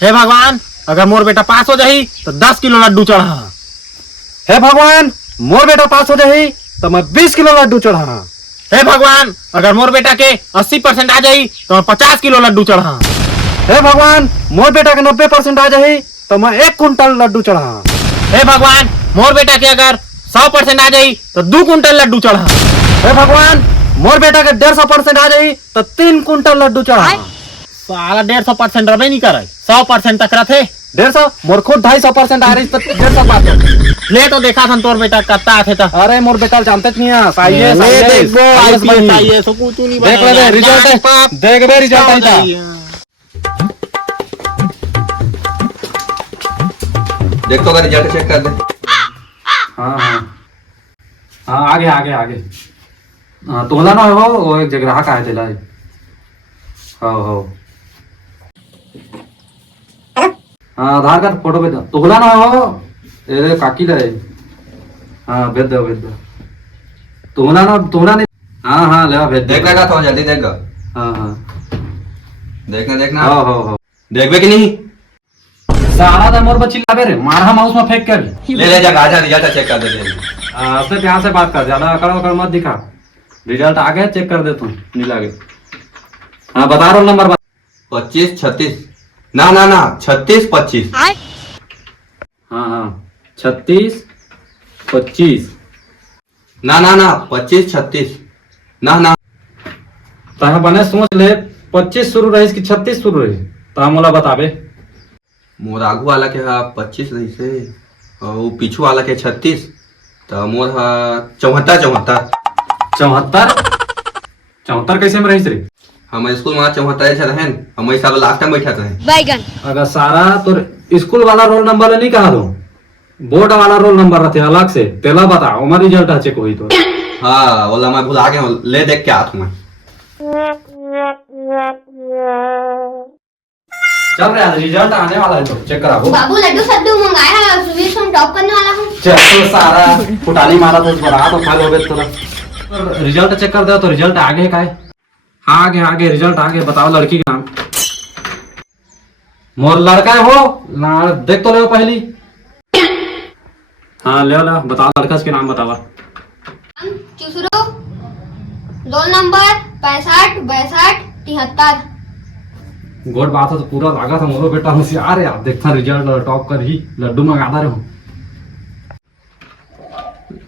हे भगवान, अगर मोर बेटा पास हो जाही तो 10 किलो लड्डू चढ़ा। हे भगवान, मोर बेटा पास हो जाही तो मैं 20 किलो लड्डू चढ़ा। हे भगवान, अगर मोर बेटा के 80% आ जाही तो मैं 50 किलो लड्डू चढ़ा। हे भगवान, मोर बेटा के 90% आ जाही तो मैं 1 कुंटल लड्डू चढ़ा। हे भगवान, मोर बेटा के अगर 100% आ जाही तो 2 कुंटल लड्डू चढ़ा। हे भगवान, मोर बेटा के 150% आ जाही तो 3 कुंटल लड्डू चढ़ा। साला 150% रबे नहीं करे, 100% तक रथे। 150 मोर खुद 250% आ रही तो 150 बात ले तो देखा था तोर बेटा कत्ता आथे था। अरे मोर बेटा जानते नहीं है देख ले रिजल्ट देख बे रिजल्ट आई देख तो रिजल्ट चेक कर दे। हाँ हाँ हाँ आगे आगे आगे हाँ तुमला ना हो वो एक जगह ग्राहक आए थे लाई हो हाँ आधार कार्ड फोटो भेज दो तुमला ना हो ए काकी लाए हाँ भेज दो तुमला नहीं हाँ हाँ ले भेज देख लेगा तो जल्दी देख हाँ हाँ देखना हो देख बे कि नहीं सारा तो मोर बच्ची लावे रे मारा माउस में फेंक कर ले जा आजा रिजल्ट चेक कर दे अपने प्यार से बात कर ज्यादा अकड़ मत दिखा रिजल्ट आ गया चेक कर दे तुम नहीं लागे हाँ बता रोल नंबर 25 36 ना 36 25 हाँ हाँ 36 25 ना 25 36 ना तह बने सोच ले 25 शुरू रही कि 36 शुरू रही तो हम बोला बताबे मोर आगू वाला के 25 रही से और वो पीछू वाला के 36 तो मोर 74 कैसे में रही रे हम स्कूल में 74 रहन हम सब लास्ट टाइम बैठा रहे बैगन अगर सारा तो स्कूल वाला रोल नंबर नहीं कहा दो बोर्ड वाला रोल नंबर रहते अलग से तेला बता हमारा रिजल्ट चेक हुई तो हाँ बोला मैं भुला गया ले देख के आत मैं चल रहा रिजल्ट आने वाला है तो चेक कराओ बाबू लड्डू सड्डू मंगाया है सुबह से टॉप करने वाला हूँ। चल तो सारा फुटानी मारा तो बड़ा तो फाइल हो गया थोड़ा रिजल्ट चेक कर दो तो रिजल्ट आगे का है हाँ आगे रिजल्ट आगे बताओ लड़की का नाम मोर लड़का है हो ना देख तो ले पहली हाँ ले बताओ लड़का के नाम बतावा चुसरो रोल नंबर 65 62 73। गोड बात है तो पूरा लागा था मोरो बेटा होशियार यार देखता रिजल्ट टॉप कर ही लड्डू मंगाता रहो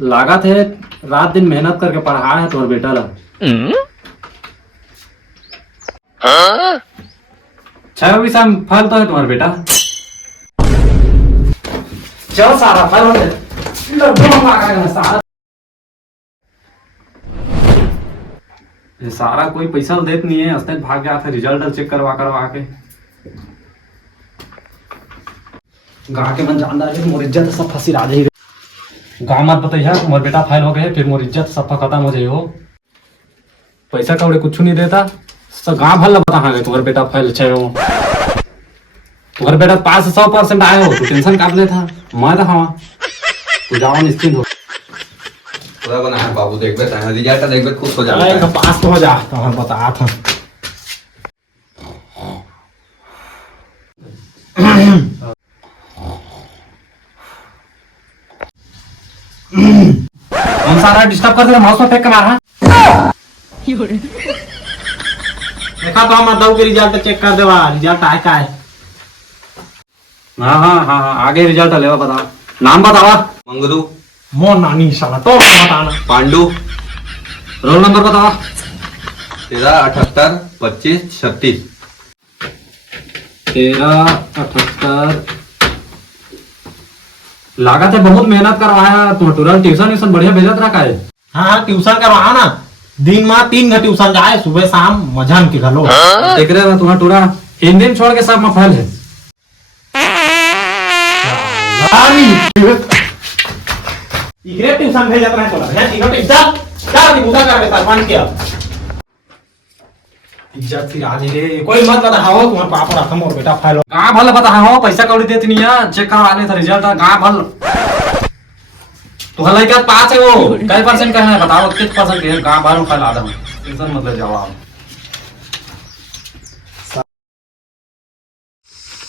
लागा थे रात दिन मेहनत करके पढ़ाया है तुम्हारे बेटा ला 6 विषय में फल तो है तुम्हारा बेटा चल सारा फल हो लड्डू मंगा सारा ये सारा कोई पैसा देत नहीं है अस्ते भाग गया था रिजल्ट चेक करवा के गाँव के मन जानदार है मोर इज्जत सब फंसी राधे गाँव मत बताइए मोर बेटा फाइल हो गए फिर मोर इज्जत सब खत्म हो जाए हो पैसा कौड़े कुछ नहीं देता सब गाँव भर बता तुम्हारे बेटा फाइल अच्छे हो तुम्हारे बेटा पास 100% आए हो तो टेंशन काट ले था मैं था हाँ तू जाओ निश्चिंत हो पूरा बना है बाबू देख बे रिजल्ट देख बे खुश हो जाएगा पास तो हो जा तो हम बता था हम सारा डिस्टर्ब कर दे माउस में फेंक के मारा देखा तो हम दऊ के रिजल्ट चेक कर देवा रिजल्ट आए का है। हाँ आगे रिजल्ट लेवा बता नाम बतावा मंगरू मोर नानी साला तो बताना पांडू रोल नंबर बतावा 13 78 25 36 13 78 लागत है बहुत मेहनत करवाया तुम तुरंत ट्यूशन बढ़िया भेजत रखा है हाँ ट्यूशन करवाओ ना दिन में 3 घंटे ट्यूशन जाए सुबह शाम मजान के घलो देख रहे हो तुम्हारा टूरा हिंदी छोड़ के सब में फैल है इकरे ट्यूशन भेजत रहे तोला है तीनों टीचर क्या बुदा कर देता पान के इज्जत की राजी रे कोई मत बता हो तुम्हारा पापा रखा मोर बेटा फाइल कहां भल बता हो पैसा कौड़ी देती नहीं है चेक करवा ले था रिजल्ट कहां भल तो हलाई का पास है वो कई परसेंट का है बताओ कितने परसेंट है कहां बाहर फाइल आधा टेंशन मत ले जाओ आप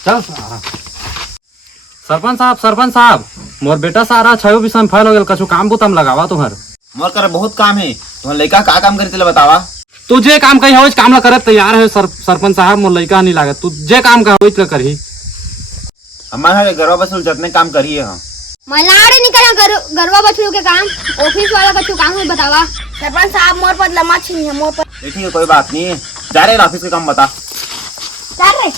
चल सरपंच साहब मोर बेटा सारा छयो विषय में फेल हो गेल, कछु काम बुतम लगावा तुम्हार। मोर कर बहुत काम है, तुम्हारे लड़का का काम करे चले बतावा। तू जे काम कही हो काम ला करे तैयार है सरपंच साहब, मोर लड़का नहीं लागत, तू जे काम कहो ला करही। हमारे घरवा बस जितने काम करिए हम मलाड़े निकला गरवा बछड़ू के काम, ऑफिस वाला कछु काम है बतावा। सरपंच साहब मोर पर लम्बा छीनी है मोर पर। ठीक है कोई बात नहीं, जा रहे ऑफिस के काम बता। चल रे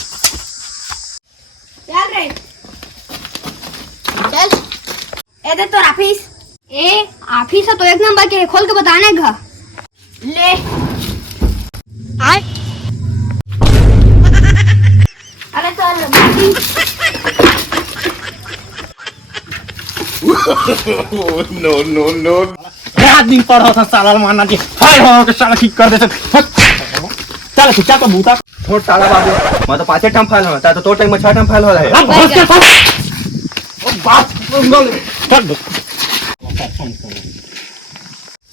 चल ए दे तो ऑफिस। ए ऑफिस है तो एक नंबर के है, खोल के बताने घर ले आय अरे चल बाकी रात दिन पढ़ो था साला मारना जी, हाय हो के साला ठीक कर दे। चल क्या तो बूता छोड़ साला बाबू, मैं तो 5 टाइम फेल हो, तो टाइम में 6 टाइम फेल हो रहा है। अब घुस के फंस ओ बात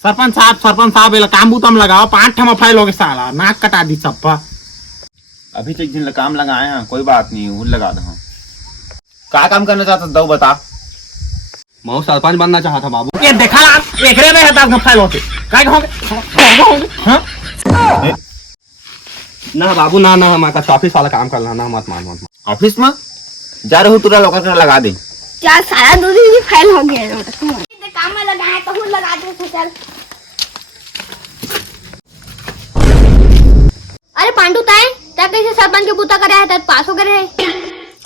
सरपंच साहब एला काम बूतम लगाओ, 5 ठमा फाइल हो गए साला, नाक कटा दी सब। अभी तो एक दिन काम लगाए हैं, कोई बात नहीं वो लगा दो। क्या काम करना चाहता दो बता। मैं सरपंच बनना चाहा था बाबू। ये देखा एकरे में है 10 फाइल होते काय होंगे हां ना बाबू ना हमारा ऑफिस वाला काम करना ना, मत मान ऑफिस में जा रहे हो, तुरा लोकर कर लगा दे। चल सारा दूध भी फेल हो गया ते काम में लगाए तो हूं लगा दे। चल अरे पांडू ताए ता कैसे सरपंच के बूता करे है, ता पास हो गए है।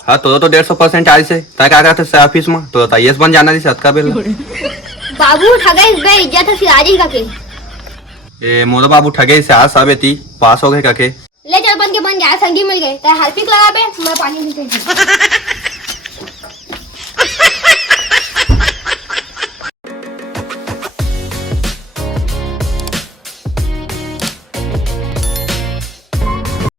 हाँ तो 150% आई से तय क्या करते ऑफिस में तो आईएएस बन जाना थी सतका बेल। बाबू ठगे बे इज्जत है सिराजी का के ए मोरा बाबू ठगे से आज सब थी पास हो गए काके। ले चल बन के बन गया, संगी मिल गए ता हार्पिक लगा बे, मैं पानी नहीं चाहिए।